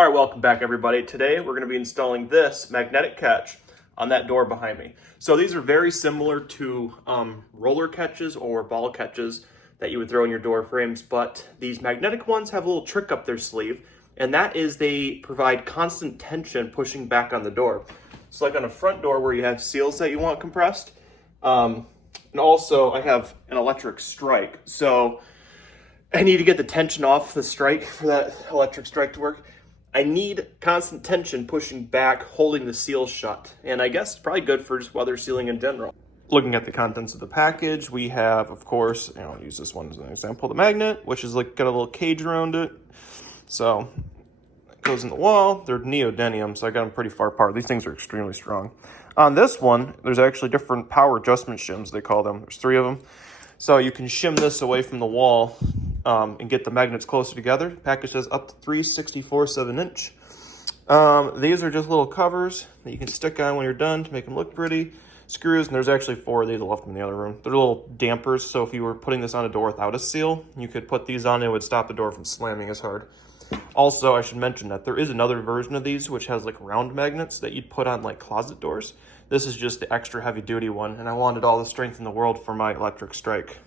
All right, welcome back everybody. Today we're going to be installing this magnetic catch on that door behind me. So these are very similar to roller catches or ball catches that you would throw in your door frames, but these magnetic ones have a little trick up their sleeve, and that is they provide constant tension pushing back on the door. So like on a front door where you have seals that you want compressed, and also I have an electric strike. So I need to get the tension off the strike for that electric strike to work. I need constant tension pushing back, holding the seal shut. And I guess it's probably good for just weather sealing in general. Looking at the contents of the package, we have, of course, I'll use this one as an example, the magnet, which is like got a little cage around it. So it goes in the wall. They're neodymium, so I got them pretty far apart. These things are extremely strong. On this one, there's actually different power adjustment shims, they call them. There's 3 of them. So you can shim this away from the wall and get the magnets closer together. The package says up to 3/64 7". These are just little covers that you can stick on when you're done to make them look pretty. Screws, and there's actually 4 of these. I left them in the other room. They're little dampers, so if you were putting this on a door without a seal, you could put these on and it would stop the door from slamming as hard. Also, I should mention that there is another version of these which has like round magnets that you'd put on like closet doors. This is just the extra heavy duty one, and I wanted all the strength in the world for my electric strike.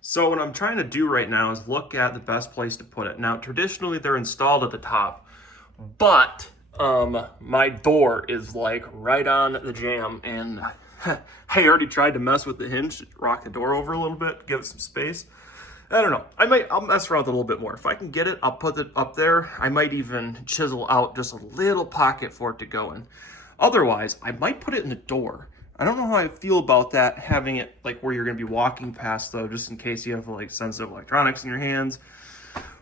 So what I'm trying to do right now is look at the best place to put it. Now, traditionally they're installed at the top, but my door is like right on the jamb, and I already tried to mess with the hinge, rock the door over a little bit, give it some space. I don't know. I'll mess around with it a little bit more. If I can get it, I'll put it up there. I might even chisel out just a little pocket for it to go in. Otherwise, I might put it in the door. I don't know how I feel about that, having it like where you're going to be walking past though, just in case you have like sensitive electronics in your hands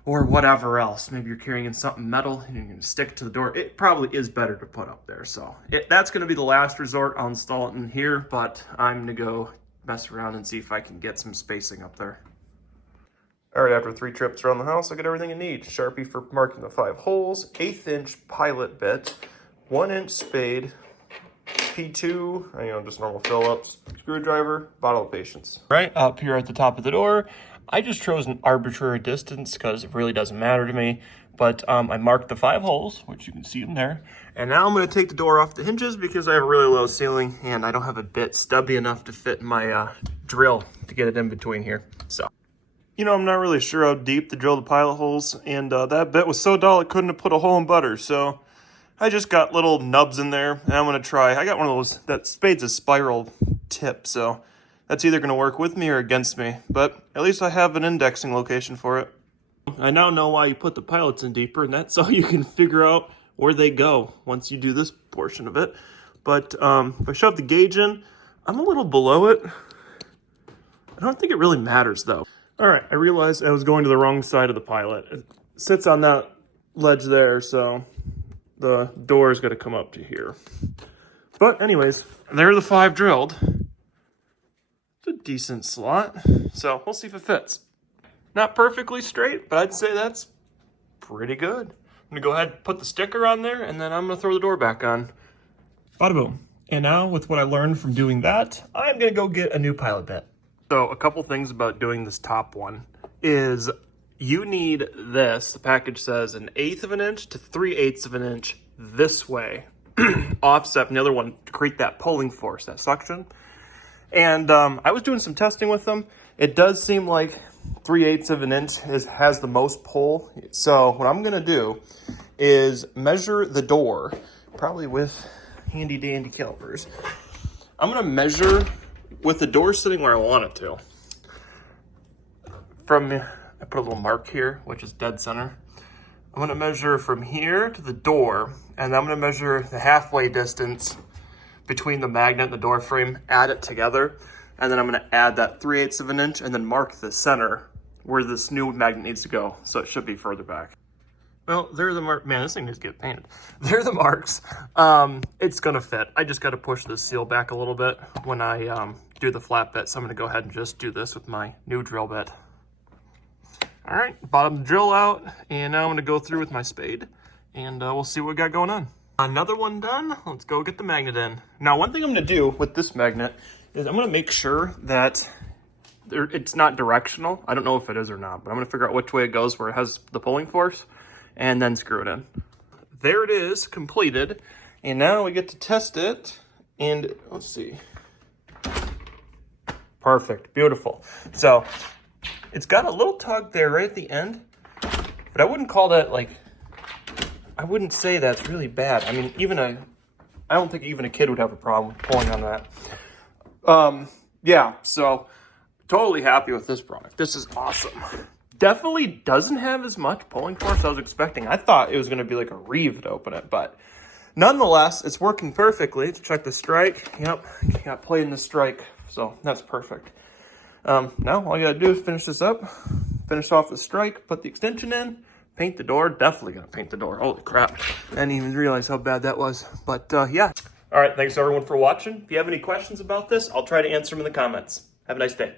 or whatever else. Maybe you're carrying in something metal and you're going to stick it to the door. It probably is better to put up there. So that's going to be the last resort. I'll install it in here, but I'm going to go mess around and see if I can get some spacing up there. All right, after 3 trips around the house, I got everything I need. Sharpie for marking the 5 holes, 1/8" pilot bit, 1" spade, P2, just normal Phillips, screwdriver, bottle of patience. Right up here at the top of the door, I just chose an arbitrary distance because it really doesn't matter to me. But I marked the 5 holes, which you can see them there. And now I'm going to take the door off the hinges because I have a really low ceiling and I don't have a bit stubby enough to fit my drill to get it in between here. So, I'm not really sure how deep to drill the pilot holes, and that bit was so dull it couldn't have put a hole in butter. So I just got little nubs in there, and I'm going to try. I got one of those, that spade's a spiral tip, so that's either going to work with me or against me, but at least I have an indexing location for it. I now know why you put the pilots in deeper, and that's so you can figure out where they go once you do this portion of it. But if I shove the gauge in, I'm a little below it. I don't think it really matters, though. All right, I realized I was going to the wrong side of the pilot. It sits on that ledge there, so the door is going to come up to here. But anyways, there are the 5 drilled. It's a decent slot, so we'll see if it fits. Not perfectly straight, but I'd say that's pretty good. I'm going to go ahead and put the sticker on there, and then I'm going to throw the door back on. Bada boom. And now, with what I learned from doing that, I'm going to go get a new pilot bit. So a couple things about doing this top one is you need this. The package says 1/8 inch to 3/8 inch this way, offset from the other one to create that pulling force, that suction. And I was doing some testing with them. It does seem like 3/8 inch has the most pull. So what I'm gonna do is measure the door, probably with handy dandy calipers. I'm gonna measure with the door sitting where I want it to. I put a little mark here, which is dead center. I'm going to measure from here to the door, and I'm going to measure the halfway distance between the magnet and the door frame, add it together, and then I'm going to add that 3/8 inch and then mark the center where this new magnet needs to go, so it should be further back. Well, there are the marks. Man, this thing needs to get painted. There are the marks. It's going to fit. I just got to push the seal back a little bit when I do the flat bit, so I'm going to go ahead and just do this with my new drill bit. All right, bottom drill out, and now I'm gonna go through with my spade, and we'll see what we got going on. Another one done, let's go get the magnet in. Now, one thing I'm gonna do with this magnet is I'm gonna make sure that it's not directional. I don't know if it is or not, but I'm gonna figure out which way it goes where it has the pulling force. and then screw it in. There it is, completed. And now we get to test it, and let's see. Perfect, beautiful. So it's got a little tug there right at the end, but I wouldn't call that like, I wouldn't say that's really bad. I mean, I don't think even a kid would have a problem pulling on that. Yeah, so totally happy with this product. This is awesome. Definitely doesn't have as much pulling force as I was expecting. I thought it was gonna be like a reeve to open it, but nonetheless, it's working perfectly. Let's check the strike. Yep, got played in the strike, so that's perfect. Now all you gotta do is finish this up, finish off the strike, put the extension in, paint the door. Definitely gonna paint the door. Holy crap. I didn't even realize how bad that was, but yeah. All right, thanks everyone for watching. If you have any questions about this, I'll try to answer them in the comments. Have a nice day.